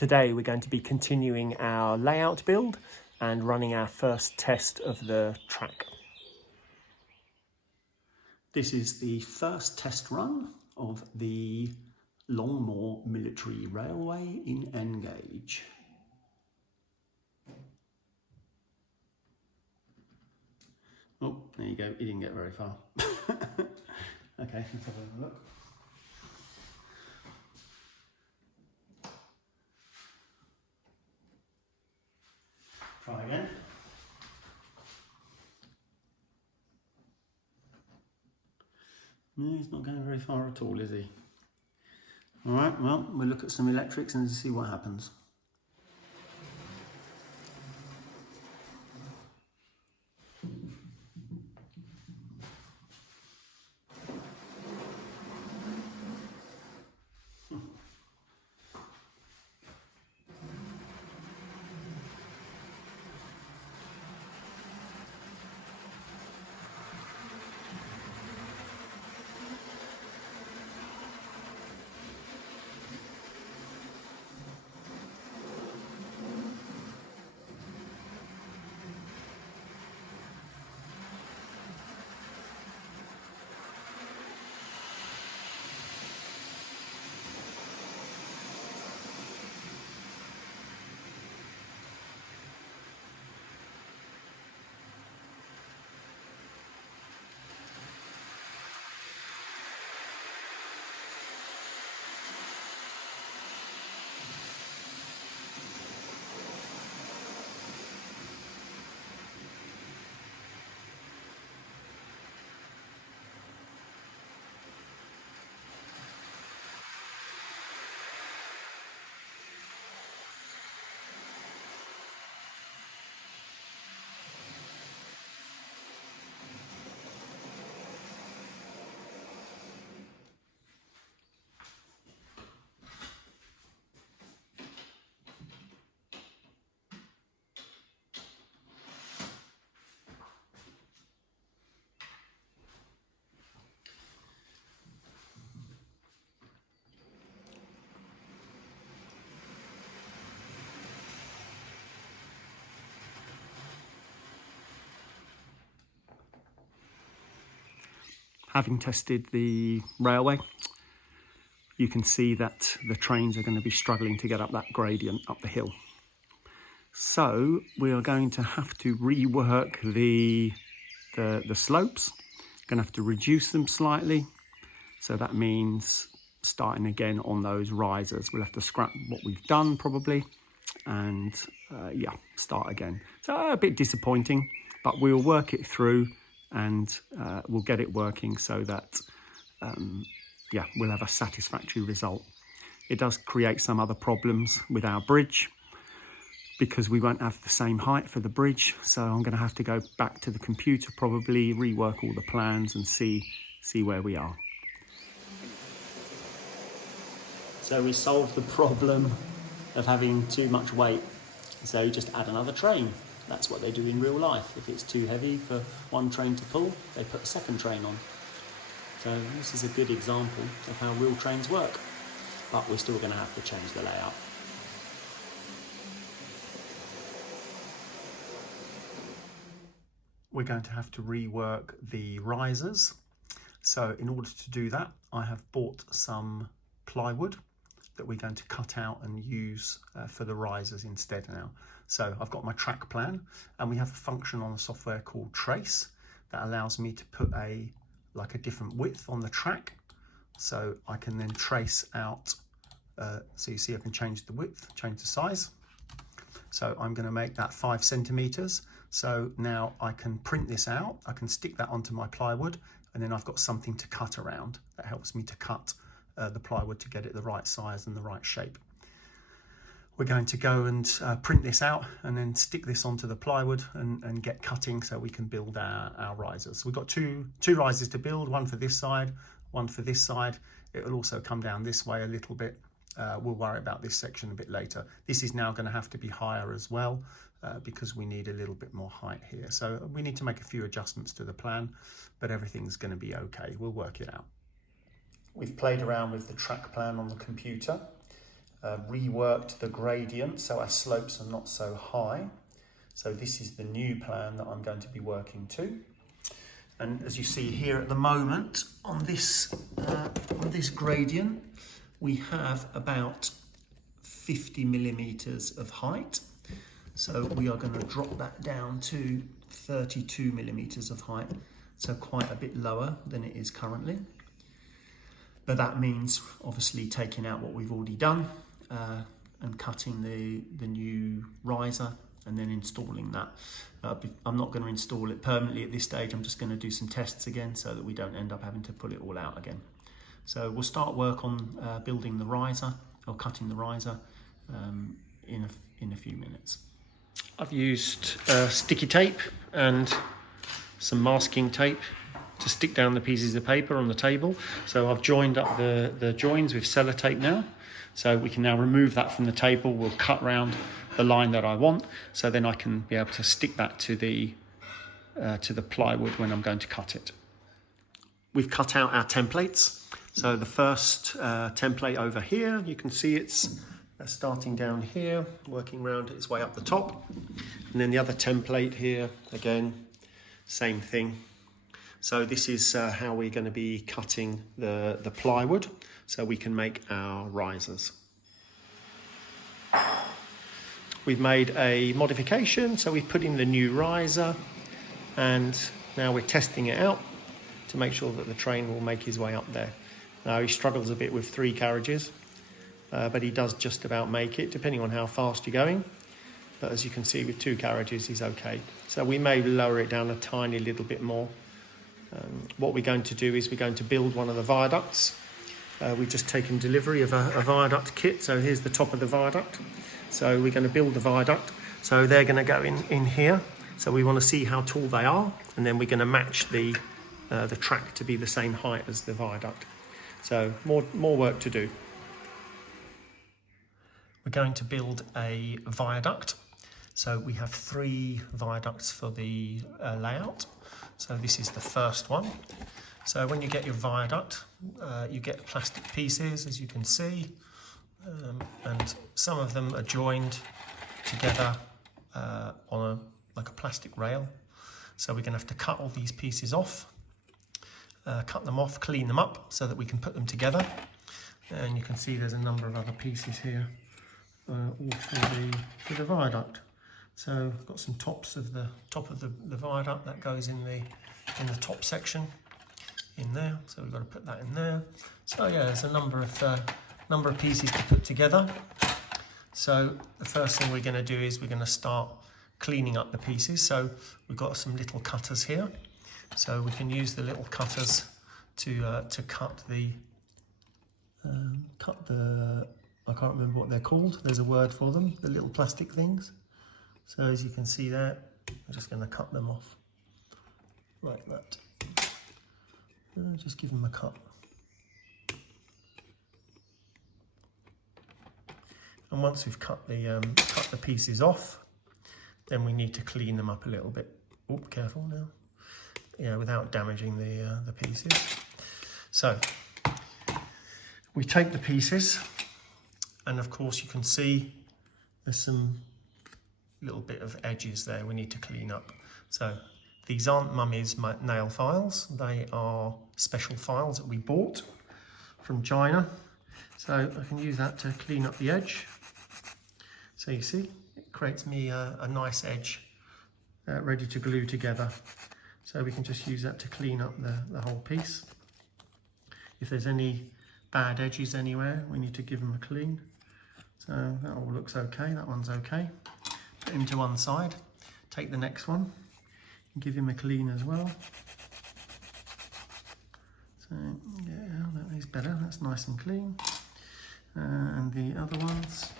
Today we're going to be continuing our layout build and running our first test of the track. This is the first test run of the Longmoor Military Railway in Engage. Oh, there you go, it didn't get very far. Okay, let's have a look. Try again. No, he's not going very far at all, is he? All right, well, we'll look at some electrics and see what happens. Having tested the railway, you can see that the trains are going to be struggling to get up that gradient up the hill. So we are going to have to rework the slopes. Going to have to reduce them slightly. So that means starting again on those risers. We'll have to scrap what we've done probably and yeah, start again. So a bit disappointing, but we'll work it through and we'll get it working so that yeah, we'll have a satisfactory result. It does create some other problems with our bridge because we won't have the same height for the bridge, so I'm going to have to go back to the computer, probably rework all the plans and see where we are. So we solved the problem of having too much weight, so just add another train. That's what they do in real life. If it's too heavy for one train to pull, they put a second train on. So this is a good example of how real trains work. But we're still going to have to change the layout. We're going to have to rework the risers. So in order to do that, I have bought some plywood that we're going to cut out and use for the risers instead now. So I've got my track plan and we have a function on the software called Trace that allows me to put a different width on the track. So I can then trace out, so you see I can change the width, change the size. So I'm going to make that 5 centimeters. So now I can print this out, I can stick that onto my plywood and then I've got something to cut around that helps me to cut the plywood to get it the right size and the right shape. We're going to go and print this out and then stick this onto the plywood and get cutting so we can build our risers. We've got two risers to build, one for this side, one for this side. It will also come down this way a little bit. We'll worry about this section a bit later. This is now going to have to be higher as well because we need a little bit more height here. So we need to make a few adjustments to the plan, but everything's going to be okay. We'll work it out. We've played around with the track plan on the computer reworked the gradient so our slopes are not so high. So this is the new plan that I'm going to be working to. And as you see here at the moment, on this gradient, we have about 50 millimeters of height. So we are going to drop that down to 32 millimeters of height. So quite a bit lower than it is currently. But that means obviously taking out what we've already done and cutting the new riser and then installing that. I'm not going to install it permanently at this stage. I'm just going to do some tests again so that we don't end up having to pull it all out again. So we'll start work on building the riser or cutting the riser in a few minutes. I've used sticky tape and some masking tape to stick down the pieces of paper on the table. So I've joined up the joins with sellotape now. So we can now remove that from the table. We'll cut round the line that I want, so then I can be able to stick that to the plywood when I'm going to cut it. We've cut out our templates. So the first template over here, you can see it's starting down here, working round its way up the top. And then the other template here, again, same thing. So this is how we're going to be cutting the plywood so we can make our risers. We've made a modification, so we've put in the new riser and now we're testing it out to make sure that the train will make his way up there. Now he struggles a bit with 3 carriages, but he does just about make it, depending on how fast you're going. But as you can see, with 2 carriages, he's okay. So we may lower it down a tiny little bit more. What we're going to do is we're going to build one of the viaducts. We've just taken delivery of a viaduct kit, so here's the top of the viaduct. So we're going to build the viaduct. So they're going to go in here. So we want to see how tall they are, and then we're going to match the track to be the same height as the viaduct. So more work to do. We're going to build a viaduct. So we have 3 viaducts for the layout. So this is the first one. So when you get your viaduct, you get plastic pieces, as you can see, and some of them are joined together on like a plastic rail. So we're going to have to cut all these pieces off, clean them up so that we can put them together. And you can see there's a number of other pieces here, all for the viaduct. So I've got some tops of the top of the viaduct that goes in the top section in there. So we've got to put that in there. So yeah, there's a number of pieces to put together. So the first thing we're going to do is we're going to start cleaning up the pieces. So we've got some little cutters here. So we can use the little cutters to cut the I can't remember what they're called. There's a word for them, the little plastic things. So as you can see there, I'm just going to cut them off like that. Just give them a cut. And once we've cut the pieces off, then we need to clean them up a little bit. Oh, careful now. Yeah, without damaging the pieces. So we take the pieces, and of course you can see there's some little bit of edges there we need to clean up. So these aren't Mummy's nail files, they are special files that we bought from China. So I can use that to clean up the edge. So you see, it creates me a nice edge ready to glue together. So we can just use that to clean up the whole piece. If there's any bad edges anywhere, we need to give them a clean. So that all looks okay, that one's okay. Put him to one side, take the next one, and give him a clean as well. So yeah, that is better, that's nice and clean. And the other ones,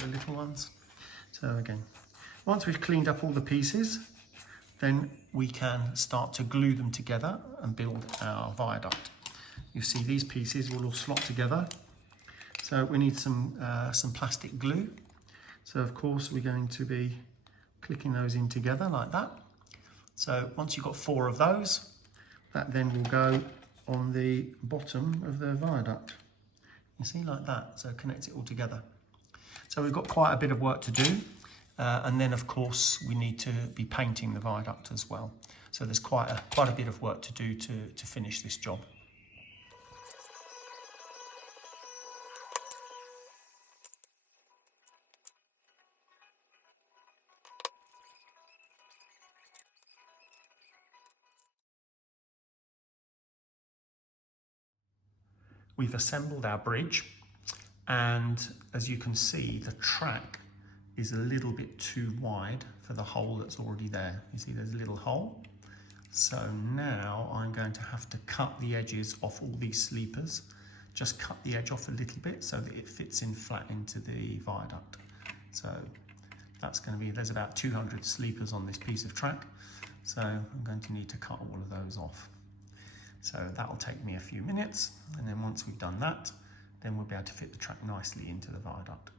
the little ones. So again, once we've cleaned up all the pieces, then we can start to glue them together and build our viaduct. You see these pieces will all slot together. So we need some plastic glue. So of course we're going to be clicking those in together like that. So once you've got 4 of those, that then will go on the bottom of the viaduct. You see, like that, so connect it all together. So we've got quite a bit of work to do. And then of course we need to be painting the viaduct as well. So there's quite a bit of work to do to finish this job. We've assembled our bridge, and as you can see, the track is a little bit too wide for the hole that's already there. You see there's a little hole. So now I'm going to have to cut the edges off all these sleepers. Just cut the edge off a little bit so that it fits in flat into the viaduct. So that's going to be, there's about 200 sleepers on this piece of track. So I'm going to need to cut all of those off. So that'll take me a few minutes, and then once we've done that, then we'll be able to fit the track nicely into the viaduct.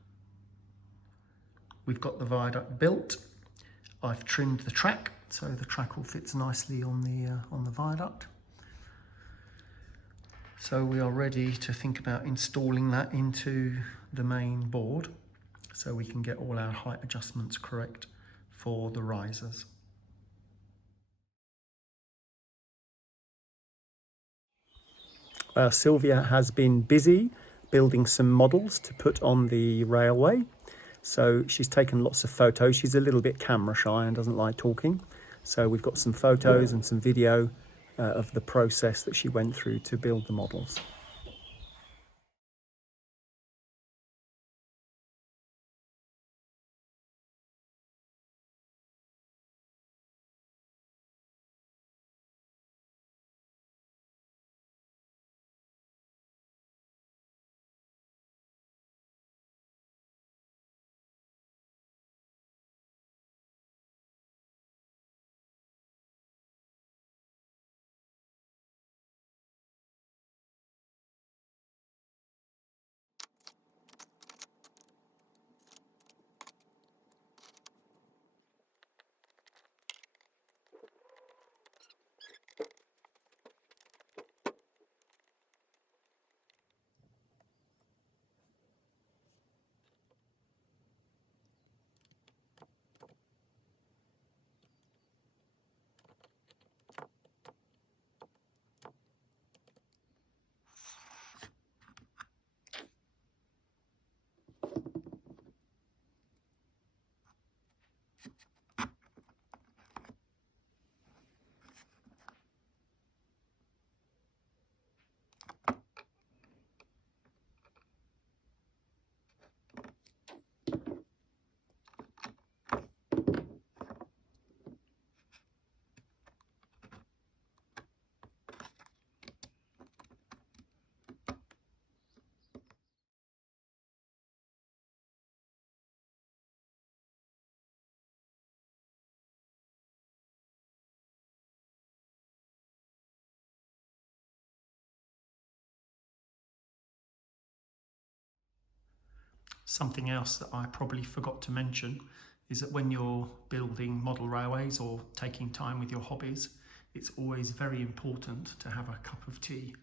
We've got the viaduct built. I've trimmed the track, so the track all fits nicely on the viaduct. So we are ready to think about installing that into the main board, so we can get all our height adjustments correct for the risers. Sylvia has been busy building some models to put on the railway. So she's taken lots of photos. She's a little bit camera shy and doesn't like talking. So we've got some photos and some video of the process that she went through to build the models. Something else that I probably forgot to mention is that when you're building model railways or taking time with your hobbies, it's always very important to have a cup of tea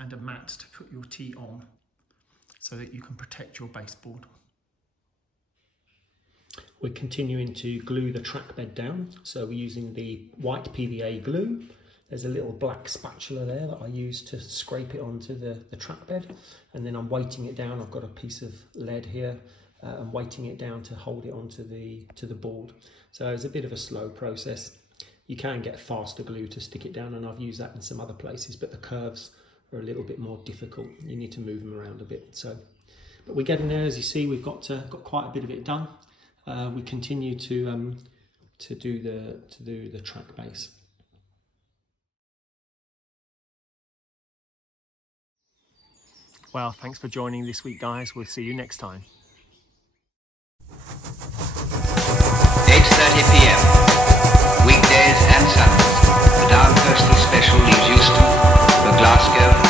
and a mat to put your tea on so that you can protect your baseboard. We're continuing to glue the track bed down, so we're using the white PVA glue. There's a little black spatula there that I use to scrape it onto the track bed, and then I'm weighting it down. I've got a piece of lead here. I'm weighting it down to hold it onto the board. So it's a bit of a slow process. You can get faster glue to stick it down, and I've used that in some other places, but the curves are a little bit more difficult. You need to move them around a bit. But we're getting there. As you see, we've got quite a bit of it done. We continue to do the track base. Well, thanks for joining this week, guys. We'll see you next time. 8:30 p.m. Weekdays and Sundays. The Down Coastal Special leaves Euston for Glasgow